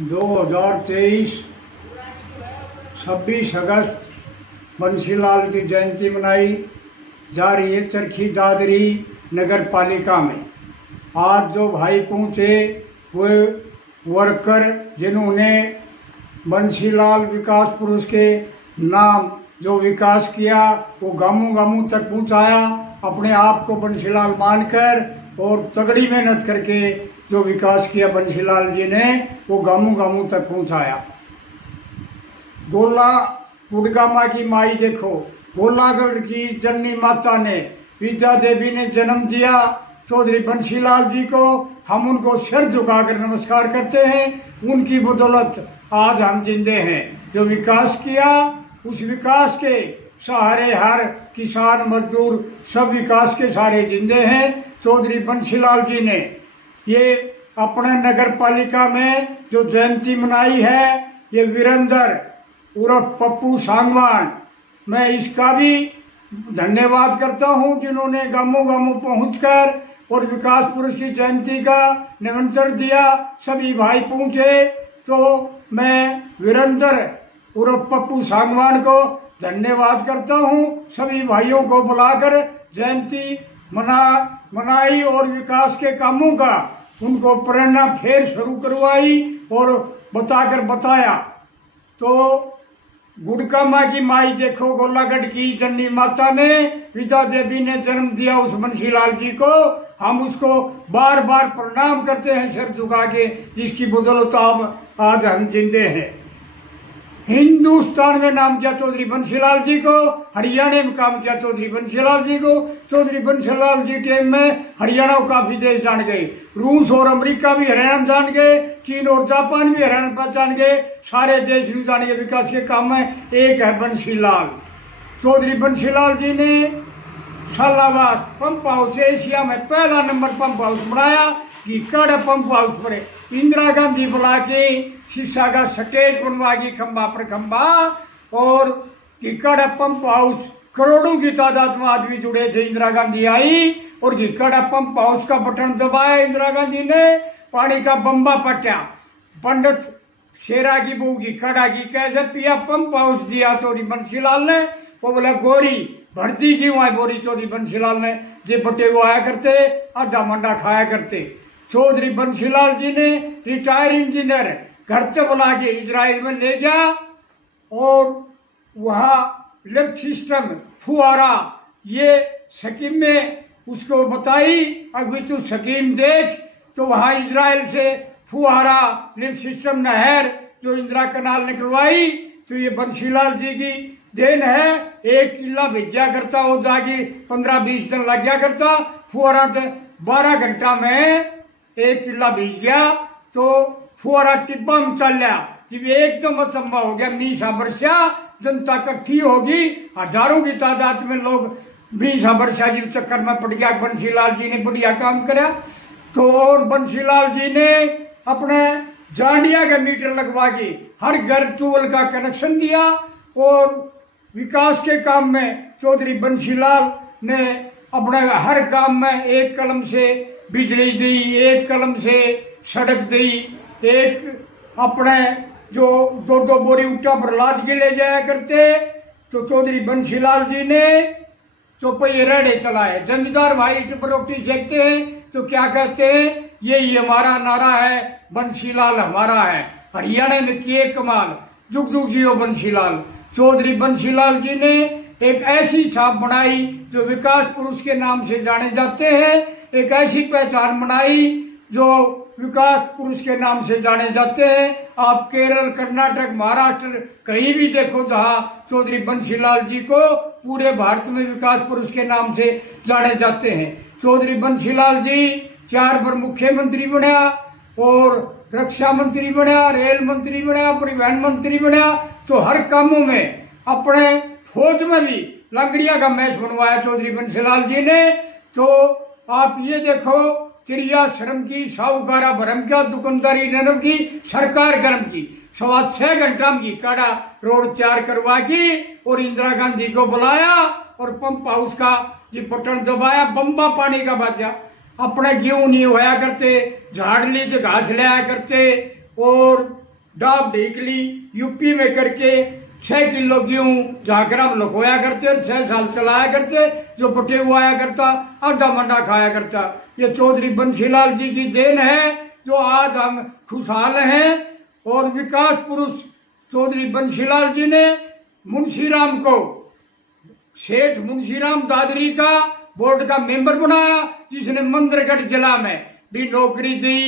2023 26 अगस्त बंसीलाल की जयंती मनाई जा रही है चरखी दादरी नगर पालिका में। आज जो भाई पहुँचे वो वर्कर जिन्होंने बंसीलाल विकास पुरुष के नाम जो विकास किया वो गामों गामों तक पहुँचाया, अपने आप को बंसीलाल मानकर और तगड़ी मेहनत करके जो विकास किया बंसीलाल जी ने वो गामों गामों तक पहुँचाया। गोला गुड़गामा की माई देखो, गोलागढ़ की जननी माता ने विद्या देवी ने जन्म दिया चौधरी बंसीलाल जी को। हम उनको सिर झुकाकर नमस्कार करते हैं। उनकी बदौलत आज हम जिंदे हैं। जो विकास किया उस विकास के सहारे हर किसान मजदूर सब विकास के सहारे जिंदे हैं। चौधरी बंसीलाल जी ने ये अपने नगर पालिका में जो जयंती मनाई है, ये वीरेंद्र उर्फ पप्पू सांगवान, मैं इसका भी धन्यवाद करता हूं जिन्होंने गामों गामों पहुंचकर और विकास पुरुष की जयंती का निमंत्रण दिया। सभी भाई पहुंचे तो मैं वीरेंद्र उर्फ पप्पू सांगवान को धन्यवाद करता हूं। सभी भाइयों को बुलाकर जयंती मनाई और विकास के कामों का उनको प्रेरणा फिर शुरू करवाई और बताया। तो गुड़गामा की माई देखो, गोलागढ़ की जननी माता ने विद्या देवी ने जन्म दिया उस बंसीलाल जी को। हम उसको बार बार प्रणाम करते हैं सिर झुका के, जिसकी बदौलत आज हम जिंदे हैं। हिंदुस्तान में नाम किया चौधरी बंसीलाल जी को, हरियाणा में काम किया चौधरी बंसीलाल जी को। चौधरी बंसीलाल जी टाइम में हरियाणा को काफी देश जान गए, रूस और अमेरिका भी हरियाणा जान गए, चीन और जापान भी हरियाणा पहचान गए, सारे देश भी जान गए। विकास के काम में एक है बंसीलाल। चौधरी बंसीलाल जी ने सालावास पंप हाउस एशिया में पहला नंबर पंप हाउस बनाया कि कड़ पंप हाउस पर इंदिरा गांधी बुला के शीशा का स्टेज बनवागी खंबा पर खंबा, और गिकड़ पंप हाउस करोड़ों की तादाद में आदमी जुड़े थे। इंदिरा गांधी आई और गिकड़ पंप हाउस का बटन दबाया इंदिरा गांधी ने, पानी का बम्बा पटा। पंडित शेरा की बहू की खड़ा की कैसे पिया पंप हाउस दिया चौधरी बंसीलाल ने। वो बोला गोरी भर्ती की वहां बोरी चौधरी बंसीलाल ने जे बटे वो आया करते, आधा मंडा खाया करते। चौधरी बंसीलाल जी ने रिटायर इंजीनियर घर से बुला के इजराइल में ले गया और वहाँ लिफ्ट सिस्टम फुहारा ये स्कीम में उसको बताई, अभी तू स्कीम देख। तो वहाँ इजराइल से फुहारा लिफ्ट सिस्टम नहर जो इंदिरा कनाल निकलवाई, तो ये बंसीलाल जी की देन है। 1 किला भेजा करता वो जाके 15-20 दिन लग गया करता, फुहारा से 12 घंटा में 1 किला भीज गया। तो फुहारा टिब्बा में चल लिया, जब एकदम असंभव हो गया। मीसा वर्षा जनता इकट्ठी होगी, हजारों की तादाद में लोग मीसा वर्षा जी चक्कर में पड़ गया। बंसीलाल जी ने बढ़िया काम करा। तो और बंसीलाल जी ने अपने जांडिया के मीटर लगवा के हर घर ट्यूबवेल का कनेक्शन दिया। और विकास के काम में चौधरी बंसीलाल ने अपने हर काम में एक कलम से बिजली दी, एक कलम से सड़क दी, एक अपने जो 2-2 बोरी उठा पर लाद के ले जाया करते। तो चौधरी बंसीलाल जी ने चौपहिए रेड़े चलाए। जमींदार भाई टिपरोटी देखते हैं तो क्या कहते हैं, यही हमारा नारा है, बंसीलाल हमारा है। हरियाणा में किए कमाल, जुग जुग जियो बंसीलाल। चौधरी बंसीलाल जी ने एक ऐसी छाप बनाई जो विकास पुरुष के नाम से जाने जाते हैं, एक ऐसी पहचान बनाई जो विकास पुरुष के नाम से जाने जाते हैं। आप केरल, कर्नाटक, महाराष्ट्र कहीं भी देखो जहां चौधरी बंसीलाल जी को पूरे भारत में विकास पुरुष के नाम से जाने जाते हैं। चौधरी बंसीलाल जी 4 बार मुख्यमंत्री बनया और रक्षा मंत्री बनया, रेल मंत्री बनया, परिवहन मंत्री बनया। तो हर कामों में अपने फौज में भी लंगड़िया का मैच बनवाया चौधरी बंसीलाल जी ने। तो आप ये देखो, चिड़िया शर्म की, साहूकारा भरम का, दुकानदारी नरम की, सरकार गर्म की। 6.25 घंटा में काड़ा रोड तैयार करवा की और इंदिरा गांधी को बुलाया और पंप हाउस का ये बटन दबाया, बम्बा पानी का बाजा। अपने गेहूं नहीं होया करते, झाड़ ली तो घास लिया करते और डाब ढीक ली यूपी में करके 6 किलो गेहूं झाकरा में लुकोया करते और 6 साल चलाया करते, जो पटे हुआ आया करता आधा मंडा खाया करता। ये चौधरी बंसीलाल जी की देन है जो आज हम खुशहाल हैं। और विकास पुरुष चौधरी बंसीलाल जी ने मुंशीराम को, सेठ मुंशीराम दादरी का बोर्ड का मेंबर बनाया, जिसने मंदरगढ़ जिला में भी नौकरी दी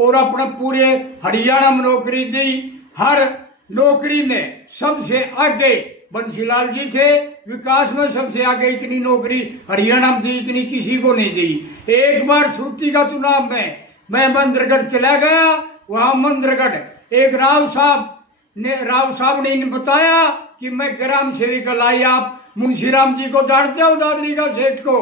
और अपना पूरे हरियाणा में नौकरी दी। हर नौकरी में सबसे आगे बंसीलाल जी थे, विकास में सबसे आगे। इतनी नौकरी हरियाणा में दी इतनी किसी को नहीं दी। एक बार सुरती का चुनाव में मैं मंदरगढ़ चला गया, वहां मंदरगढ़ एक राव साहब ने इन्हें बताया कि मैं ग्राम सेविका लाई, आप मुंशीराम जी को जानते हो दादरी का सेठ को?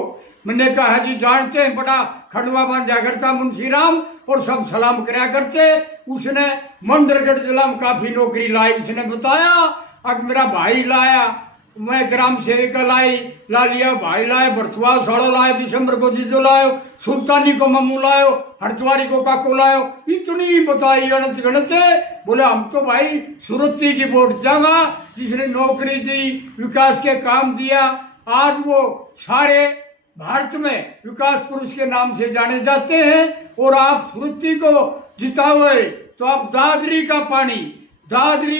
मैंने कहा जी जानते हैं, बड़ा खंडवा बांधा करता मुंशीराम और सब सलाम कराया करते। उसने मंदरगढ़ जिला में काफी नौकरी लाई। उसने बताया अब मेरा भाई लाया, मैं ग्राम सेविका लाई, लालिया भाई लाए, बरथुआ साड़ो लाए, दिसंबर को जीजो लायो, सुल्तानी को मम्मू लायो, हरद्वारी को काको लायो। इतनी बताई गणत गणत। बोले हम तो भाई सुरती की वोट जागा, जिसने नौकरी दी, विकास के काम दिया। आज वो सारे भारत में विकास पुरुष के नाम से जाने जाते हैं। और आप सुरती को जिताओगे तो आप दादरी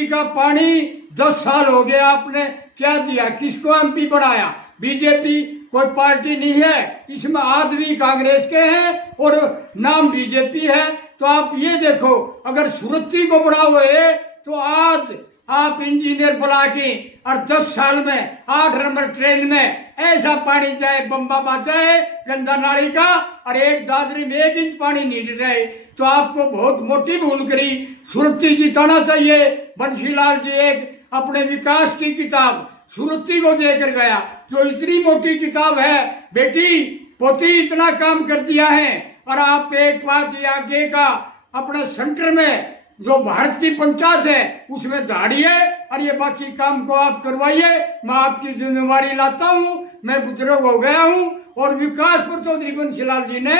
का पानी 10 साल हो गया, आपने क्या दिया? किसको एमपी बढ़ाया? बीजेपी कोई पार्टी नहीं है, इसमें आदमी कांग्रेस के हैं और नाम बीजेपी है। तो आप ये देखो, अगर सुरती को बढ़ाओगे तो आज आप इंजीनियर बुला के और 10 साल में 8 नंबर ट्रेन में ऐसा पानी जाए, बम्बाबाद जाए गंदा नाली का, और एक दादरी में 1 इंच पानी नहीं रहे। तो आपको बहुत मोटी भूल करी। सुरती जिताना चाहिए। बंसीलाल जी एक अपने विकास की किताब सुरती को देकर गया, जो इतनी मोटी किताब है। बेटी पोती इतना काम कर दिया है। और आप एक बात ये आगे का, अपने सेंटर में जो भारत की पंचायत है उसमें झाड़िए और ये बाकी काम को आप करवाइए। मैं आपकी जिम्मेवारी लाता हूँ, मैं बुजुर्ग हो गया हूँ। और विकास पर चौधरी बंसीलाल जी ने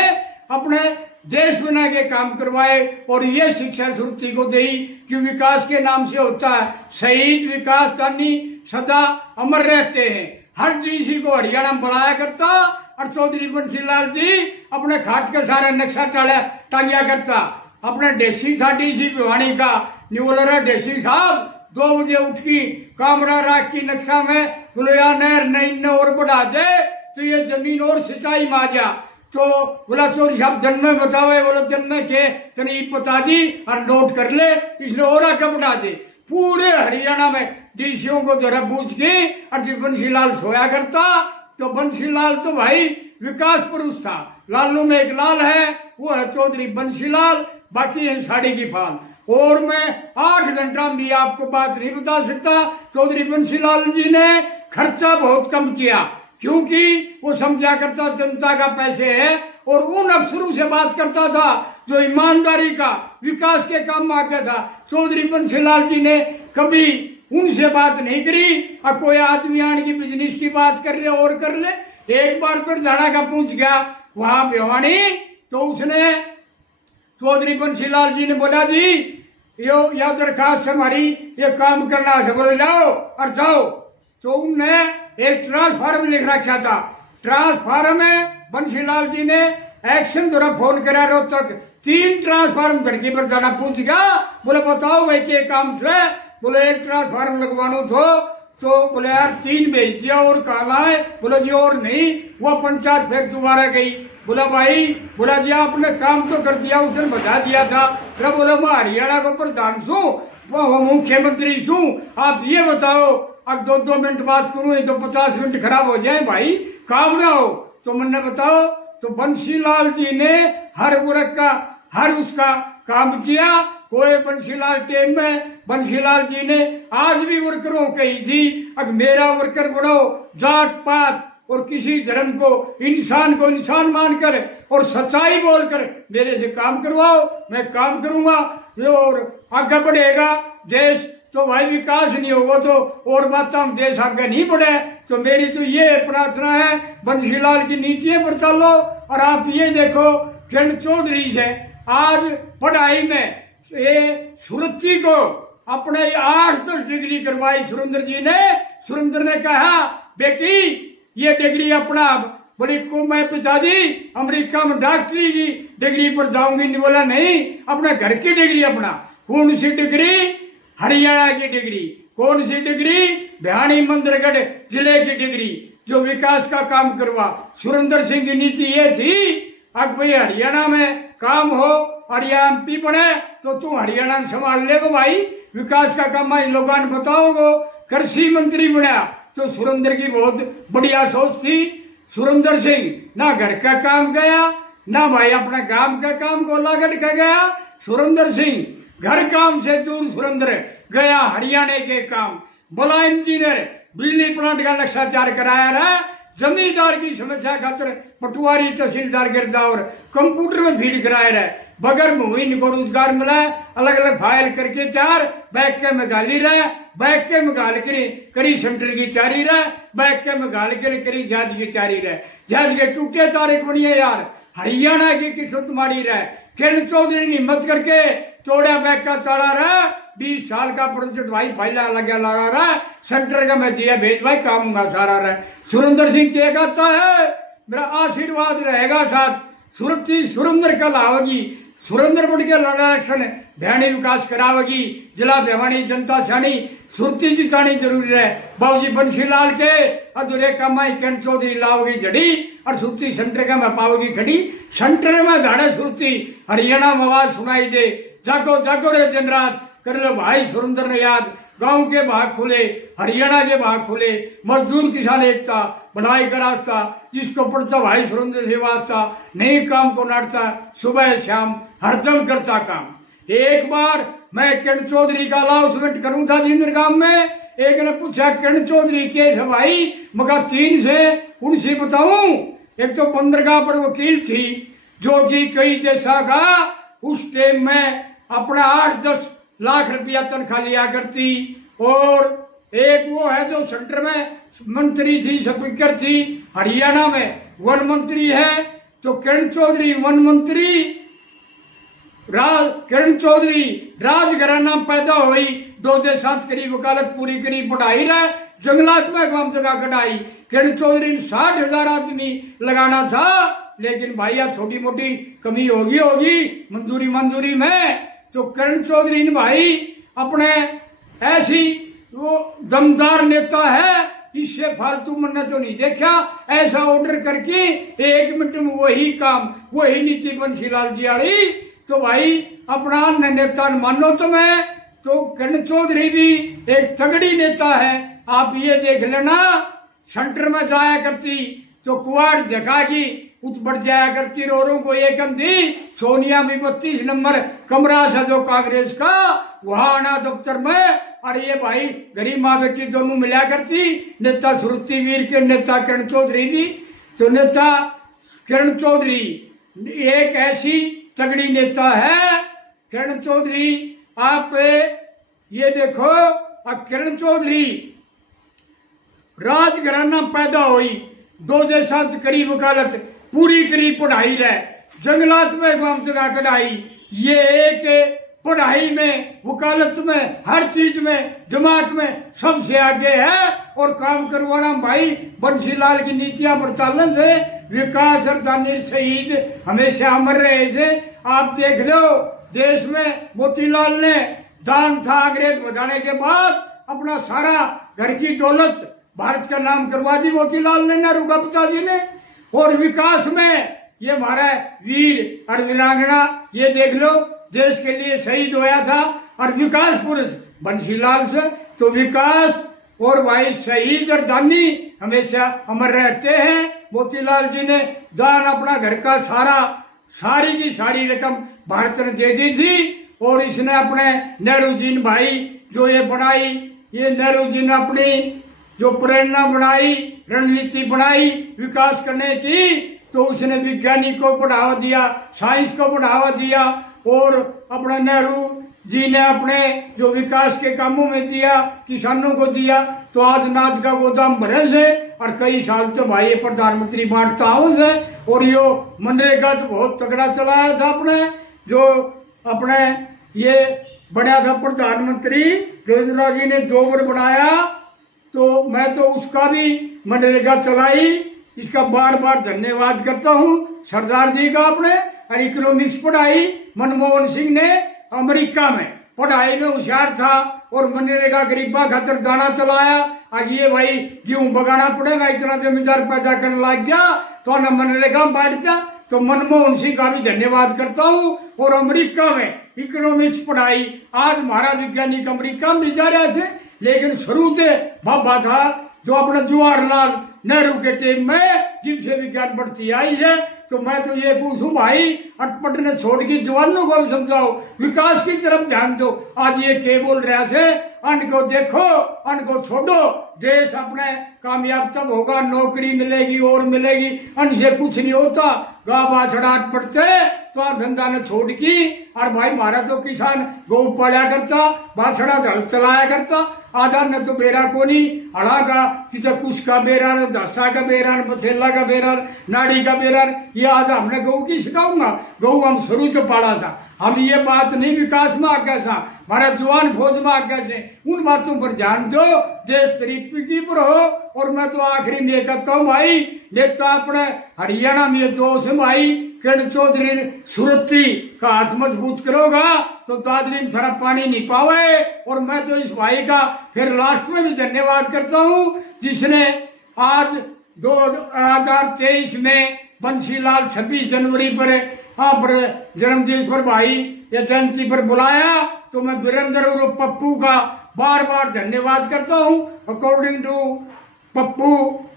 अपने देश बना के काम करवाए और ये शिक्षा सुरती को दी कि विकास के नाम से होता है। शहीद विकास दानी सदा अमर रहते हैं। हर डीसी को हरियाणा में बुलाया करता और चौधरी बंसीलाल जी अपने खाट के सारे नक्शा टांगिया करता। अपने डेसी था डीसी भिवानी का, निवलरा डेसी साहब 2 बजे उठ की कामड़ा राख की नक्शा में बोले नहर नहीं और बढ़ा दे तो ये जमीन और सिंचाई में आ जा। तो बोला चौधरी साहब जन में बतावे, बोला जन में के तनी बता दी और नोट कर ले, इसने और आगे बढ़ा दे। पूरे हरियाणा में डीसीओ को जरा बूझ के और जी बंसीलाल सोया करता। तो बंसीलाल तो भाई विकास पुरुष था। लालू में एक लाल है, वो है चौधरी बंसीलाल, बाकी है साड़ी की फाल। और मैं 8 घंटा भी आपको बात नहीं बता सकता। चौधरी बंसीलाल जी ने खर्चा बहुत कम किया, क्योंकि वो समझा करता जनता का पैसे है। और उन अफसरों से बात करता था जो ईमानदारी का विकास के काम में आगे था। चौधरी बंसीलाल जी ने कभी उनसे बात नहीं करी। अब कोई आदमी आने की बिजनेस की बात कर ले और कर ले। एक बार फिर झाड़ा का पूछ गया वहां भिवानी, तो उसने चौधरी बंसीलाल जी ने बोला जी यो या दरखास्त हमारी ये काम करना है, बोले जाओ और जाओ। तो उनने एक ट्रांसफार्म लिख रखा था। ट्रांसफार्म में बंसीलाल जी ने एक्शन द्वारा फोन करा रोहतक 3 ट्रांसफार्म धरती पर जाना पूछ गया। बोले बताओ भाई के काम से? बोले 1 ट्रांसफार्म लगवानो तो बोले यार 3 भेज दिया और कहा है? बोले जी और नहीं। वो पंचायत फिर दोबारा गई। बोला भाई, बोला जी आपने काम तो कर दिया, उसने बता दिया था। फिर बोला मैं हरियाणा को प्रधान छू, वो मुख्यमंत्री छू, आप ये बताओ अब 2-2 मिनट बात करूं तो 50 मिनट खराब हो जाए भाई, काम ना हो। तो मैंने बताओ, तो बंसीलाल जी ने हर वर्ग का हर उसका काम किया। कोई बंसीलाल टीम में बंसीलाल जी ने आज भी वर्करों कही थी अब मेरा वर्कर बढ़ाओ, जात पात और किसी धर्म को इंसान मानकर और सच्चाई बोलकर मेरे से काम करवाओ, मैं काम करूंगा और आगे बढ़ेगा देश। तो भाई विकास नहीं होगा तो और बात हम देश आगे नहीं बढ़े। तो मेरी तो ये प्रार्थना है बंसीलाल की नीतियों पर चलो। और आप ये देखो किरण चौधरी से आज पढ़ाई में ये सुरती को अपने 8-10 डिग्री करवाई सुरेंद्र जी ने। सुरेंद्र ने कहा बेटी ये डिग्री अपना, बोली को मैं पिताजी अमेरिका में डॉक्टरी की डिग्री पर जाऊंगी। नहीं, बोला नहीं, अपना घर की डिग्री अपना। कौन सी डिग्री? हरियाणा की डिग्री। कौन सी डिग्री? भिवानी मंदरगढ़ जिले की डिग्री, जो विकास का काम करवा। सुरेंद्र सिंह की नीति ये थी अब भाई हरियाणा में काम हो और या MP बने तो तू हरियाणा संभाल लेगो भाई, विकास का काम इन लोगों ने बताओगो। कृषि मंत्री बना तो सुरेंद्र की बहुत बढ़िया सोच थी। सुरेंद्र सिंह ना घर का काम गया ना भाई अपना गांव का काम को लागट का गया। सुरेंद्र सिंह घर काम से दूर सुरेंद्र गया हरियाणा के काम। बड़ा इंजीनियर बिजली प्लांट का नक्शा तैयार कराया रहा। जमींदार की समस्या खातर पटवारी तहसीलदार गिरदावर कंप्यूटर में फीड कराया रहा। बगैर मुहिम को रोजगार मिला, अलग अलग फाइल करके तैयार बैग के मेघाली रहा, बैग के मेघाल करी सेंटर की चारी रहा, बैग के मेघाल करी जहाज की चारी रहा। जहाज के टूटे तारे बनिए यार, हरियाणा की किस्मत मारी रहा। किरण चौधरी ने हिम्मत करके तोड़ा बैग का ताड़ा रहा। 20 साल का प्रोजेक्ट भाई फाइला लगा लगा रहा, सेंटर का मैं दिया भेज भाई काम होगा सारा रहा। सुरेंद्र सिंह क्या कहता है, मेरा आशीर्वाद रहेगा साथ। सुरक्षी सुरेंद्र कल आवेगी, सुरेंद्र बढ़ के इलेक्शन भिवानी विकास करावेगी। जिला भिवानी जनता छानी सुरती जितानी जरूरी है। बाबूजी बंशीलाल के अधूरे कमाई किरण चौधरी लाओगी जड़ी और सुरती सेंटर का मैं पाओगी खड़ी। सेंटर में धाड़े सुरती हरियाणा में आवाज सुनाई दे, जागो जागो रे दिन रात कर लो भाई सुरेंद्र ने याद। गांव के भाग खुले, हरियाणा के भाग खुले, मजदूर किसान एकता बढ़ाई का रास्ता, जिसको पढ़ता भाई सुरेंद्र से वास्ता, नहीं काम को नाटता सुबह शाम हरदम करता काम। एक बार मैं किरण चौधरी का अनाउंसमेंट करूं था जिंदर गांव में। एक ने पूछा किरण चौधरी के है भाई, मगर 3 से उनसे बताऊं। एक तो बंदरगाह पर वकील थी जो कि कई देशा का उस टाइम में अपना 8-10 लाख रुपया तनख्वाह लिया करती। और एक वो है जो सेंटर में मंत्री थी, स्पीकर थी। हरियाणा में वन मंत्री है तो किरण चौधरी वन मंत्री। किरण चौधरी राजघराना पैदा हुई, 2 करी वकालत पूरी करी पढ़ाई रहा, जंगलात में काम जगह कटाई। किरण चौधरी 60,000 आदमी लगाना था, लेकिन भैया छोटी मोटी कमी होगी मंजूरी में। तो किरण चौधरी ने भाई अपने ऐसी वो दमदार नेता है, इससे फालतू मन्ने तो नहीं देखा। ऐसा ऑर्डर करके 1 मिनट में वही काम वही नीति बंशीलाल जी आड़ी। तो भाई अपना नेता मानो तो मैं तो किरण चौधरी भी एक तगड़ी नेता है। आप ये देख लेना, सेंटर में जाया करती तो कुआड़ जगह की उठ बढ़ जाया करती। रोरों को एक अंधी सोनिया भी 32 नंबर कमरा था जो कांग्रेस का, वहां आना दफ्तर में। और ये भाई गरीब माँ बेटी दोनों मिला करती। नेता सुरती वीर के नेता किरण चौधरी भी। तो नेता किरण चौधरी एक ऐसी तगड़ी नेता है। किरण चौधरी आप ये देखो, किरण चौधरी राजघराना पैदा हुई, 2 करी वकालत पूरी करी पढ़ाई रहे, जंगलात में काम जगह कढ़ाई। ये एक पढ़ाई में वकालत में हर चीज में जमात में सबसे आगे है। और काम करवाना भाई बंशीलाल की नीतियां प्रचालन से विकास और दानिर शहीद हमेशा अमर रहे से। आप देख लो देश में मोतीलाल ने दान था अंग्रेज बढ़ाने के बाद अपना सारा घर की दौलत भारत का नाम करवा दी मोतीलाल ने, नेहरू का पिताजी ने। और विकास में ये हमारा वीर और वीरांगना ये देख लो देश के लिए शहीद होया था। और विकास पुरुष बंशीलाल से। तो विकास और भाई शहीद और दानी हमेशा अमर रहते हैं। मोतीलाल जी ने दान अपना घर का सारी की सारी रकम भारत ने दे दी थी। और इसने अपने नेहरू जी ने भाई जो ये बनाई, ये नेहरू जी ने अपनी जो प्रेरणा बनाई, रणनीति बनाई विकास करने की, तो उसने विज्ञानी को बढ़ावा दिया, साइंस को बढ़ावा दिया। और अपना नेहरू जी ने अपने जो विकास के कामों में दिया, किसानों को दिया। तो आज नाज का गोदाम भरे से और कई साल तो भाई प्रधानमंत्री बांटता हूं से। और यो मनरेगा तो बहुत तगड़ा चलाया था अपने जो अपने ये बनया था प्रधानमंत्री योजना जी ने 2 बार बनाया, तो मैं तो उसका भी मनरेगा चलाई। इसका बार बार धन्यवाद करता हूँ सरदार जी का। अपने और इकोनॉमिक्स पढ़ाई मनमोहन सिंह ने अमेरिका में, पढ़ाई में होशियार था और मनरेगा गरीबा खातर दाना चलाया। आज ये भाई गेहूं बगाना पड़ेगा, इतना जमींदार पैदा करने लग गया तो ना मनरेगा बैठ जा। तो मनमोहन सिंह का भी धन्यवाद करता हूँ। और अमेरिका में इकोनॉमिक्स पढ़ाई, आज हमारा वैज्ञानिक अमेरिका में जा रहा है, लेकिन शुरू से बाबा था जो अपने जवाहरलाल नेहरू के टाइम में जिनसे विज्ञान बढ़ती आई है। तो मैं तो ये पूछूं भाई, अटपट ने छोड़ के जवानों को भी समझाओ, विकास की तरफ ध्यान दो। आज ये क्या बोल रहा है, अन्न को देखो अन्न को छोड़ो, देश अपने कामयाब तब होगा, नौकरी मिलेगी और मिलेगी, अन्न से कुछ नहीं होता। गाँव बाछड़ा अटपटते तो धंधा ने छोड़ की। और भाई हमारा तो किसान गौ पाला करता, बाछड़ा धड़ चलाया करता, आधा न तो बेरा को नहीं हड़ा का, किसी कुछ का बेरा न, दसा का बेरा न, पसेला का बेरा, नाड़ी का बेरा, ये आधा हमने गऊ की सिखाऊंगा। गऊ हम शुरू से पाला था, हम ये बात नहीं विकास में आगे सा, हमारा जवान फौज में आगे से, उन बातों पर ध्यान दो, देश तरक्की पर हो। और मैं तो आखिरी में कहता हूँ भाई, नेता अपने हरियाणा में 2 से भाई किरण चौधरी सुरती का हाथ मजबूत करोगा तो दादरी में सारा पानी नहीं पावे। और मैं तो इस भाई का फिर लास्ट में भी धन्यवाद करता हूँ जिसने आज 2023 में बंसीलाल 26 जनवरी पर जन्मदिन पर भाई या जयंती पर बुलाया। तो मैं वीरेंद्र और पप्पू का बार बार धन्यवाद करता हूँ। According to Pappu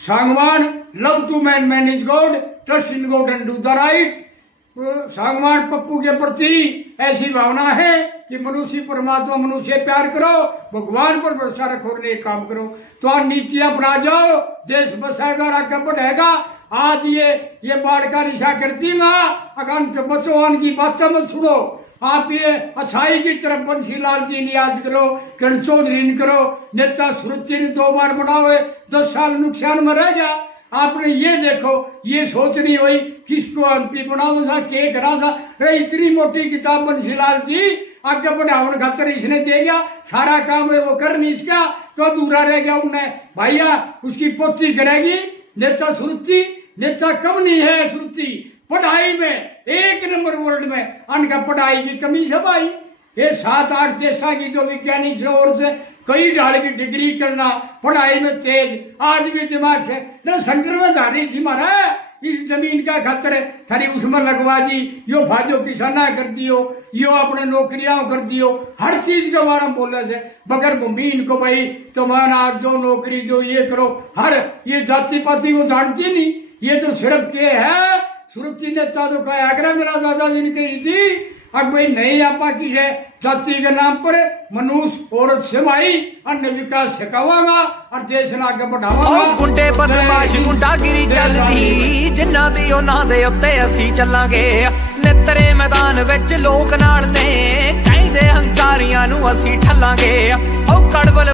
Sangwan, love to man, man is God, trust in God and do the right. Sangwan Pappu के प्रति ऐसी भावना है कि मनुष्य परमात्मा मनुष्य प्यार करो, भगवान पर भरोसा रखो और नेक काम करो, तो नीतियां बना जाओ, देश बसाएगा और आगे बढ़ेगा। आज ये बाढ़ का रिशा करती ना, अगर बचवान की बातें मत सुनो। आप ये अच्छाई की तरफ बंसीलाल जी ने याद करो, किरण चौधरी ने करो, नेता सुरती ने 2 बार बनाओ, 10 साल नुकसान में रह गया। आपने ये देखो, ये सोच नहीं हुई किसको एमपी बनाओ था, के करा था। अरे इतनी मोटी किताब बंसीलाल जी आगे बढ़ावन खातर इसने दे गया, सारा काम है वो कर नहीं इसका, तो अधूरा रह गया। उन्हें भैया उसकी पोती करेगी नेता सुरती। नेता कम नहीं है सुरती, पढ़ाई में 1 नंबर वर्ल्ड में, अनका पढ़ाई की कमी है भाई। ये 7-8 देशा की जो वैज्ञानिक ओर से कई ढाल की डिग्री करना, पढ़ाई में तेज, आज भी दिमाग से सेंटर में धारी थी मारा इस जमीन का खतरे थारी उसमें लगवा दी, यो भाजो किसाना कर दियो, यो अपने नौकरियां कर दियो, हर चीज के बारे में बोलने से बगैर जमीन को भाई तुम्हारा जो नौकरी जो ये करो, हर ये जाति पाति को जानती नहीं। ये तो सिर्फ के है सुरक्षित नेता तो कहा आगरा मेरा दादाजी ने कही थी, अब भाई नहीं आपा की है जाति के नाम पर मनुष्य औरत से भाई अन्य विकास सिखावागा और देश ना आगे बढ़ावागा। गुंडे बदमाश गुंडागिरी चलदी जिन्ना दी उन्हां दे उत्ते असी चलांगे, नितरे मैदान विच लोक नाल ने कहंदे हंकारियां नूं असी ठल्लांगे। ओ कड़वल